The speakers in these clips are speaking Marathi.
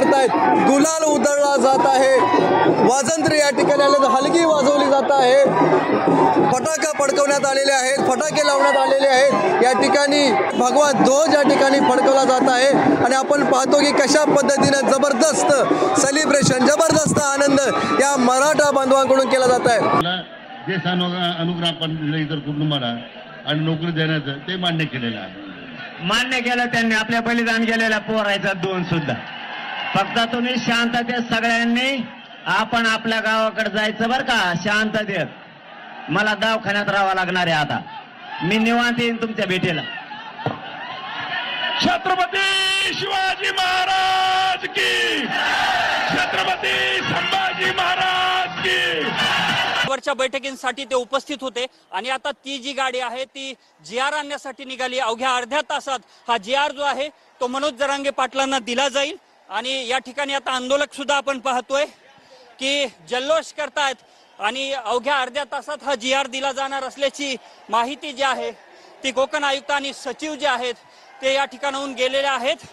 करतायत, गुलाल उधळला जात आहे, वाजंत्री या ठिकाणी आले, हलगी वाजवली जात आहे, फटाका फडकवण्यात आलेले आहेत, फटाके लावण्यात आलेले आहेत। या ठिकाणी भगवा ध्वज या ठिकाणी फडकवला जात आहे आणि आपण पाहतो की कशा पद्धतीने जबरदस्त सेलिब्रेशन, जबरदस्त आनंद या मराठा बांधवांकडून केला जात आहे। जे अनुग्रह आपण इतर कुटुंबाला आणि नोकरी देण्याचं ते मान्य केलेलं आहे। मान्य केलं त्यांनी, आपल्या बलिदान केलेल्या पोरायचा दोन सुद्धा। फक्त तुम्ही शांततेत सगळ्यांनी आपण आपल्या गावाकडे जायचं बरं का, शांततेत। मला दवाखान्यात राहावं लागणार आहे आता, मी निवांत येईन तुमच्या भेटीला। छत्रपती शिवाजी महाराज की, छत्रपती संभाजी महाराज की। वरच्या बैठकींसाठी ते उपस्थित होते आणि आता ती जी गाडी आहे ती जीआर आणण्यासाठी निघाली। अवघ्या अर्ध्या तासात हा जीआर जो आहे तो मनोज जरांगे पाटलांना दिला जाईल आणि या ठिकाणी आता आंदोलक सुद्धा आपण पाहतोय की जल्लोष करतायत आणि अवघ्या अर्ध्या तासात हा जीआर दिला जाणार असल्याची माहिती जी आहे ती कोकण आयुक्त आणि सचिव जे आहेत ते या ठिकाणाहून गेलेले आहेत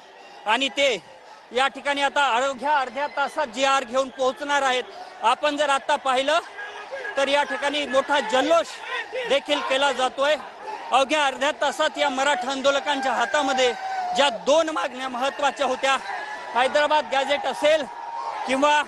आणि ते या ठिकाणी आता अवघ्या अर्ध्या तासात जीआर घेऊन पोहोचणार आहेत। आपण जर आता पाहिलं तर या ठिकाणी मोठा जल्लोष देखील केला जातोय। अवघ्या अर्ध्या तासात या मराठा आंदोलकांच्या हातामध्ये ज्या दोन मागण्या महत्त्वाच्या होत्या, हैदराबाद गॅझेट असेल किंवा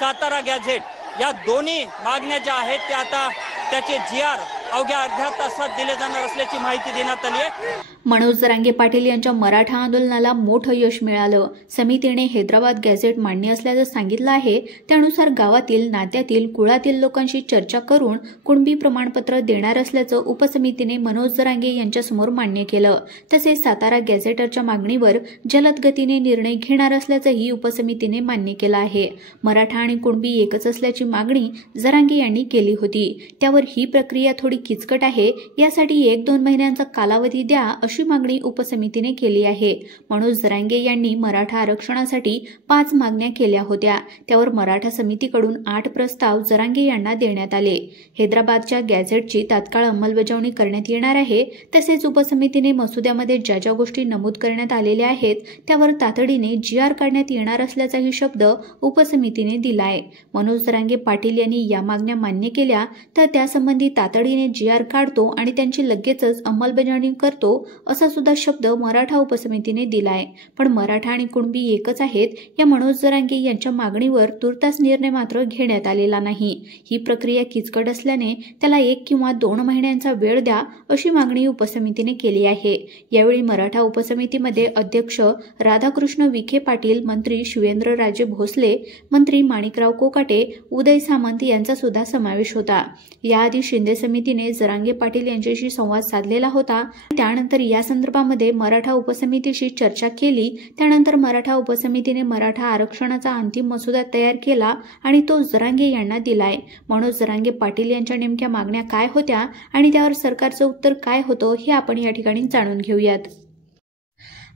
सातारा गॅझेट, या दोन्ही मागण्या ज्या आहेत त्या आता त्याचे जीआर अवघ्या अर्ध्या तासात दिले जाणार असल्याची माहिती देण्यात आली आहे। मनोज जरांगे पाटील यांच्या मराठा आंदोलनाला मोठं यश मिळालं। समितीने हैदराबाद गॅझेट मान्य असल्याचं सांगितलं आहे। त्यानुसार गावातील, नात्यातील, कुळातील लोकांशी चर्चा करून कुणबी प्रमाणपत्र देणार असल्याचं उपसमितीने मनोज जरांगे यांच्यासमोर मान्य केलं। तसेच सातारा गॅझेटरच्या मागणीवर जलद गतीने निर्णय घेणार असल्याचंही उपसमितीने मान्य केलं आहे। मराठा आणि कुणबी एकच असल्याची मागणी जरांगे यांनी केली होती, त्यावर ही प्रक्रिया थोडी किचकट आहे, यासाठी 1-2 महिन्यांचा कालावधी द्या अशी मागणी उपसमितीने केली आहे। मनोज जरांगे यांनी मराठा आरक्षणासाठी 5 मागण्या केल्या होत्या, त्यावर मराठा समितीकडून 8 प्रस्ताव जरांगे यांना देण्यात आले। हैदराबादच्या गॅझेटची तात्काळ अंमलबजावणी करण्यात येणार आहे। तसेच उपसमितीने मसुद्यामध्ये ज्या ज्या गोष्टी नमूद करण्यात आलेल्या आहेत त्यावर तातडीने जीआर काढण्यात येणार असल्याचाही शब्द उपसमितीने दिलाय। मनोज जरांगे पाटील यांनी या मागण्या मान्य केल्या तर त्यासंबंधी तातडीने जीआर काढतो आणि त्यांची लगेचच अंमलबजावणी करतो असा सुद्धा शब्द मराठा उपसमितीने दिलाय। पण मराठा आणि कुणबी एकच आहेत या मनोज जरांगे यांच्या मागणीवर तुर्तास निर्णय मात्र घेण्यात आलेला नाही। ही प्रक्रिया किचकट असल्याने त्याला 1 किंवा 2 महिन्यांचा वेळ द्या अशी मागणी उपसमितीने केली आहे। यावेळी मराठा उपसमितीमध्ये अध्यक्ष राधाकृष्ण विखे पाटील, मंत्री शिवेंद्रराजे भोसले, मंत्री माणिकराव कोकाटे, उदय सामंत यांचा सुद्धा समावेश होता। याआधी शिंदे समितीने जरांगे पाटील यांच्याशी संवाद साधलेला होता। त्यानंतर या संदर्भामध्ये मराठा उपसमितीशी चर्चा केली। त्यानंतर मराठा उपसमितीने मराठा आरक्षणाचा अंतिम मसुदा तयार केला आणि तो जरांगे यांना दिलाय। मनोज जरांगे पाटील यांच्या नेमक्या मागण्या काय होत्या आणि त्यावर सरकारचं उत्तर काय होतं हे आपण या ठिकाणी जाणून घेऊयात।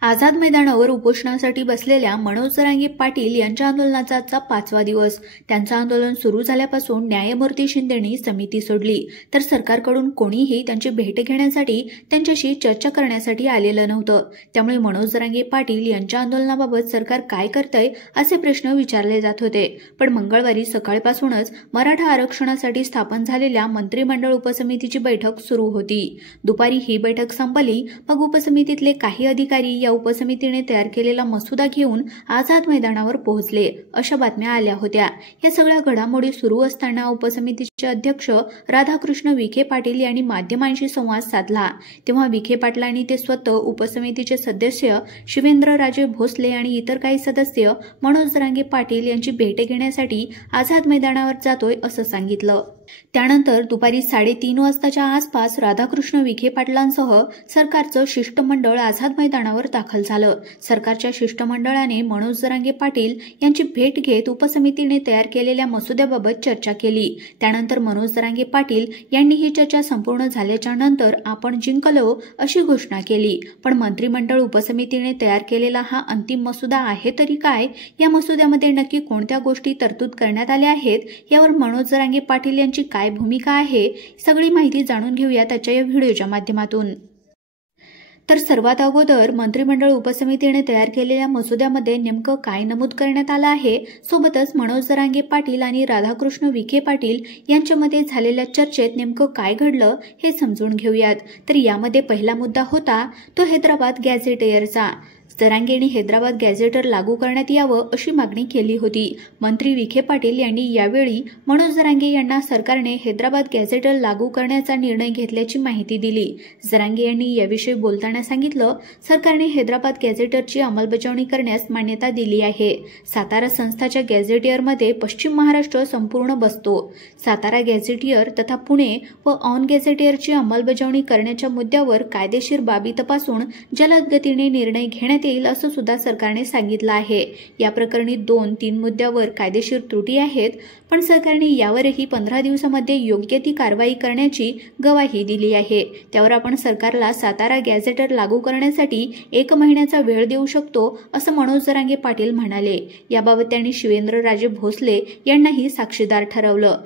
आझाद मैदानावर उपोषणासाठी बसलेल्या मनोज जरांगे पाटील यांच्या आंदोलनाचा आजचा 5वा दिवस। त्यांचं आंदोलन सुरू झाल्यापासून न्यायमूर्ती शिंदेंनी समिती सोडली तर सरकारकडून कोणीही त्यांची भेट घेण्यासाठी, त्यांच्याशी चर्चा करण्यासाठी आलेलं नव्हतं। त्यामुळे मनोज जरांगे पाटील यांच्या आंदोलनाबाबत सरकार काय करतंय असे प्रश्न विचारले जात होते। पण मंगळवारी सकाळपासूनच मराठा आरक्षणासाठी स्थापन झालेल्या मंत्रिमंडळ उपसमितीची बैठक सुरू होती। दुपारी ही बैठक संपली, मग उपसमितीतले काही अधिकारी या उपसमितीने तयार केलेला मसुदा घेऊन आझाद मैदानावर पोहोचले अशा बातम्या आल्या होत्या। या सगळ्या घडामोडी सुरू असताना उपसमितीचे अध्यक्ष राधाकृष्ण विखे पाटील यांनी माध्यमांशी संवाद साधला। तेव्हा विखे पाटलांनी ते स्वतः, उपसमितीचे सदस्य शिवेंद्रराजे भोसले आणि इतर काही सदस्य मनोज जरांगे पाटील यांची भेट घेण्यासाठी आझाद मैदानावर जातोय असं सांगितलं। त्यानंतर दुपारी 3:30 वाजताच्या आसपास राधाकृष्ण विखे पाटलांसह सरकारचं शिष्टमंडळ आझाद मैदानावर दाखल झालं। सरकारच्या शिष्टमंडळाने मनोज जरांगे पाटील यांची भेट घेत उपसमितीने तयार केलेल्या मसुद्याबाबत चर्चा केली। त्यानंतर मनोज जरांगे पाटील यांनी ही चर्चा संपूर्ण झाल्याच्या नंतर आपण जिंकलो अशी घोषणा केली। पण मंत्रिमंडळ उपसमितीने तयार केलेला हा अंतिम मसुदा आहे तरी काय, या मसुद्यामध्ये नक्की कोणत्या गोष्टी तरतूद करण्यात आल्या आहेत यावर मनोज जरांगे पाटील यांची काय भूमिका आहे, सगळी माहिती जाणून घेऊया त्याच्या या व्हिडिओच्या माध्यमातून। तर सर्वात अगोदर मंत्रिमंडळ उपसमितीने तयार केलेल्या मसुद्यामध्ये नेमकं काय नमूद करण्यात आलं आहे, सोबतच मनोज जरांगे पाटील आणि राधाकृष्ण विखे पाटील यांच्यामध्ये झालेल्या चर्चेत नेमकं काय घडलं हे समजून घेऊयात। तर यामध्ये पहिला मुद्दा होता तो हैदराबाद गॅझेटियरचा। जरांगेंनी हैदराबाद गॅझेटर लागू करण्यात यावं अशी मागणी केली होती। मंत्री विखे पाटील यांनी यावेळी मनोज जरांगे यांना सरकारने हैदराबाद गॅझेटर लागू करण्याचा निर्णय घेतल्याची माहिती दिली। जरांगे यांनी याविषयी बोलताना सांगितलं, सरकारने हैदराबाद गॅझेटरची अंमलबजावणी करण्यास मान्यता दिली आहे। सातारा संस्थाच्या गॅझेटियरमध्ये पश्चिम महाराष्ट्र संपूर्ण बसतो। सातारा गॅझेटियर तथा पुणे व ऑन गॅझेटियरची अंमलबजावणी करण्याच्या मुद्द्यावर कायदेशीर बाबी तपासून जलद गतीने निर्णय घेण्यात येईल असं सुद्धा सरकारने सांगितलं आहे। या प्रकरणी 2-3 मुद्द्यावर कायदेशीर त्रुटी आहेत, पण सरकारने यावरही 15 दिवसांमध्ये योग्य ती कारवाई करण्याची ग्वाही दिली आहे। त्यावर आपण सरकारला सातारा गॅझेटर लागू करण्यासाठी 1 महिन्याचा वेळ देऊ शकतो असं मनोज जरांगे पाटील म्हणाले। याबाबत त्यांनी शिवेंद्रराजे भोसले यांनाही साक्षीदार ठरवलं।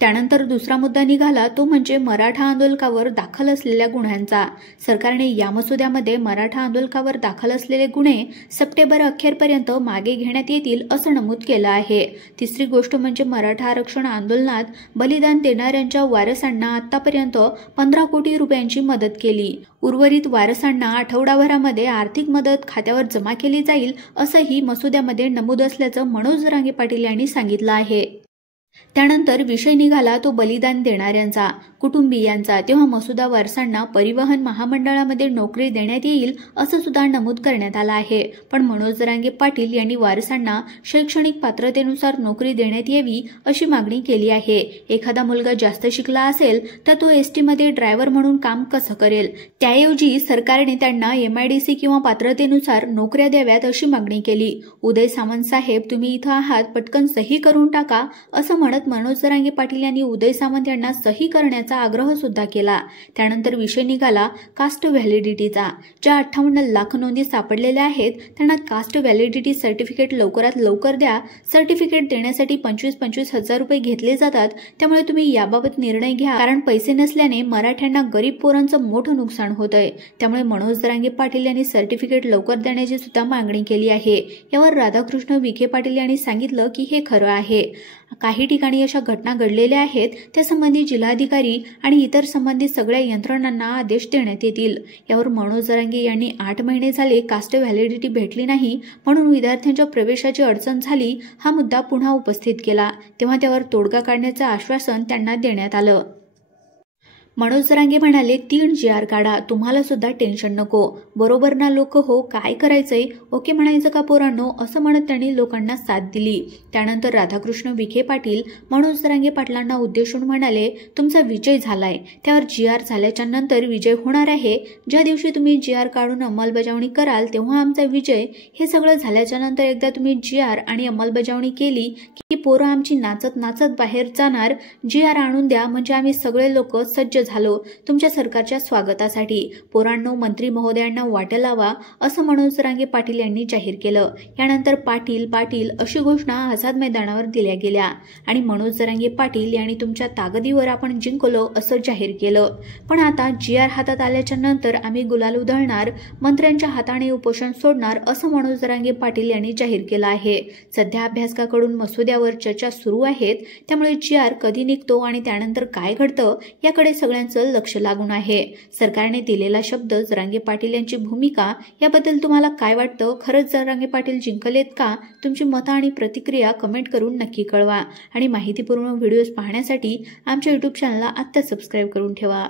त्यानंतर दुसरा मुद्दा निघाला तो म्हणजे मराठा आंदोलकावर दाखल असलेल्या गुन्ह्यांचा। सरकारने या मसुद्यामध्ये मराठा आंदोलकावर दाखल असलेले गुन्हे सप्टेंबर अखेरपर्यंत मागे घेण्यात येतील असं नमूद केलं आहे। तिसरी गोष्ट म्हणजे मराठा आरक्षण आंदोलनात बलिदान देणाऱ्यांच्या वारसांना आतापर्यंत 15 कोटी रुपयांची मदत केली। उर्वरित वारसांना आठवडाभरामध्ये आर्थिक मदत खात्यावर जमा केली जाईल असंही मसुद्यामध्ये नमूद असल्याचं मनोज जरांगे पाटील यांनी सांगितलं आहे। त्यानंतर विषय निघाला तो बलिदान देणाऱ्यांचा, कुटुंबियांचा। तेव्हा मसुदा वारसांना परिवहन महामंडळामध्ये नोकरी देण्यात येईल असं सुद्धा नमूद करण्यात आलं आहे। पण मनोज जरांगे पाटील यांनी वारसांना शैक्षणिक पात्रतेनुसार नोकरी देण्यात यावी अशी मागणी केली आहे। एखादा मुलगा जास्त शिकला असेल तर तो एसटी मध्ये ड्रायव्हर म्हणून काम कसं करेल? त्याऐवजी सरकारने त्यांना MIDC किंवा पात्रतेनुसार नोकऱ्या द्याव्यात अशी मागणी केली। उदय सामंत साहेब, तुम्ही इथं आहात, पटकन सही करून टाका असं म्हणत मनोज जरांगे पाटील यांनी उदय सामंत यांना सही करण्याचा आग्रह सुद्धा केला। त्यानंतर विषय निघाला कास्ट व्हॅलिडिटीचा। ज्या 58 लाख नोंदी सापडलेल्या आहेत त्यांना कास्ट व्हॅलिडिटी सर्टिफिकेट लवकरात लवकर द्या। सर्टिफिकेट देण्यासाठी 25-25 हजार रुपये घेतले जातात, त्यामुळे तुम्ही याबाबत निर्णय घ्या, कारण पैसे नसल्याने मराठ्यांना गरीब पोरांचं मोठं नुकसान होतंय। त्यामुळे मनोज जरांगे पाटील यांनी सर्टिफिकेट लवकर देण्याची सुद्धा मागणी केली आहे। यावर राधाकृष्ण विखे पाटील यांनी सांगितलं की हे खरं आहे। काही ठिकाणी अशा घटना घडलेल्या आहेत, त्यासंबंधी जिल्हाधिकारी आणि इतर संबंधित सगळ्या यंत्रणांना आदेश देण्यात येतील। यावर मनोज जरांगे यांनी 8 महिने झाले कास्ट व्हॅलिडिटी भेटली नाही म्हणून विद्यार्थ्यांच्या प्रवेशाची अडचण झाली हा मुद्दा पुन्हा उपस्थित केला, तेव्हा त्यावर तोडगा काढण्याचं आश्वासन त्यांना देण्यात आलं। मनोज जरांगे म्हणाले, 3 GR काढा, तुम्हाला सुद्धा टेन्शन नको, बरोबर ना लोक हो, काय करायचंय, ओके म्हणायचं का पोरांनो, असं म्हणत त्यांनी लोकांना साथ दिली। त्यानंतर राधाकृष्ण विखे पाटील मनोज जरांगे पाटलांना उद्देशून म्हणाले, तुमचा विजय झालाय, त्यावर GR झाल्याच्या नंतर विजय होणार आहे। ज्या दिवशी तुम्ही GR काढून अंमलबजावणी कराल तेव्हा आमचा विजय। हे सगळं झाल्याच्या नंतर एकदा तुम्ही GR आणि अंमलबजावणी केली की पोरं आमची नाचत नाचत बाहेर जाणार। GR आणून द्या म्हणजे आम्ही सगळे लोक सज्ज झालो तुमच्या सरकारच्या स्वागतासाठी। पोरांनो, मंत्री महोदयांना वाटा लावा असं मनोज जरांगे पाटील यांनी जाहीर केलं। यानंतर पाटील पाटील अशी घोषणा आझाद मैदानावर दिल्या गेल्या आणि मनोज जरांगे पाटील यांनी तुमच्या ताकदीवर आपण जिंकलो असं जाहीर केलं। पण आता GR हातात आल्याच्या नंतर आम्ही गुलाल उधळणार, मंत्र्यांच्या हाताने उपोषण सोडणार असं मनोज जरांगे पाटील यांनी जाहीर केलं आहे। सध्या अभ्यासकाकडून मसुद्यावर चर्चा सुरू आहेत, त्यामुळे GR कधी निघतो आणि त्यानंतर काय घडतं याकडे सगळ्यांचं लक्ष लागून आहे। सरकारने दिलेला शब्द, जरांगे पाटील यांची भूमिका, याबद्दल तुम्हाला काय वाटतं? खरंच जरांगे पाटील जिंकलेत का? तुमची मतं आणि प्रतिक्रिया कमेंट करून नक्की कळवा आणि माहितीपूर्ण व्हिडिओज पाहण्यासाठी आमच्या YouTube चॅनलला आत्ता सबस्क्राईब करून ठेवा।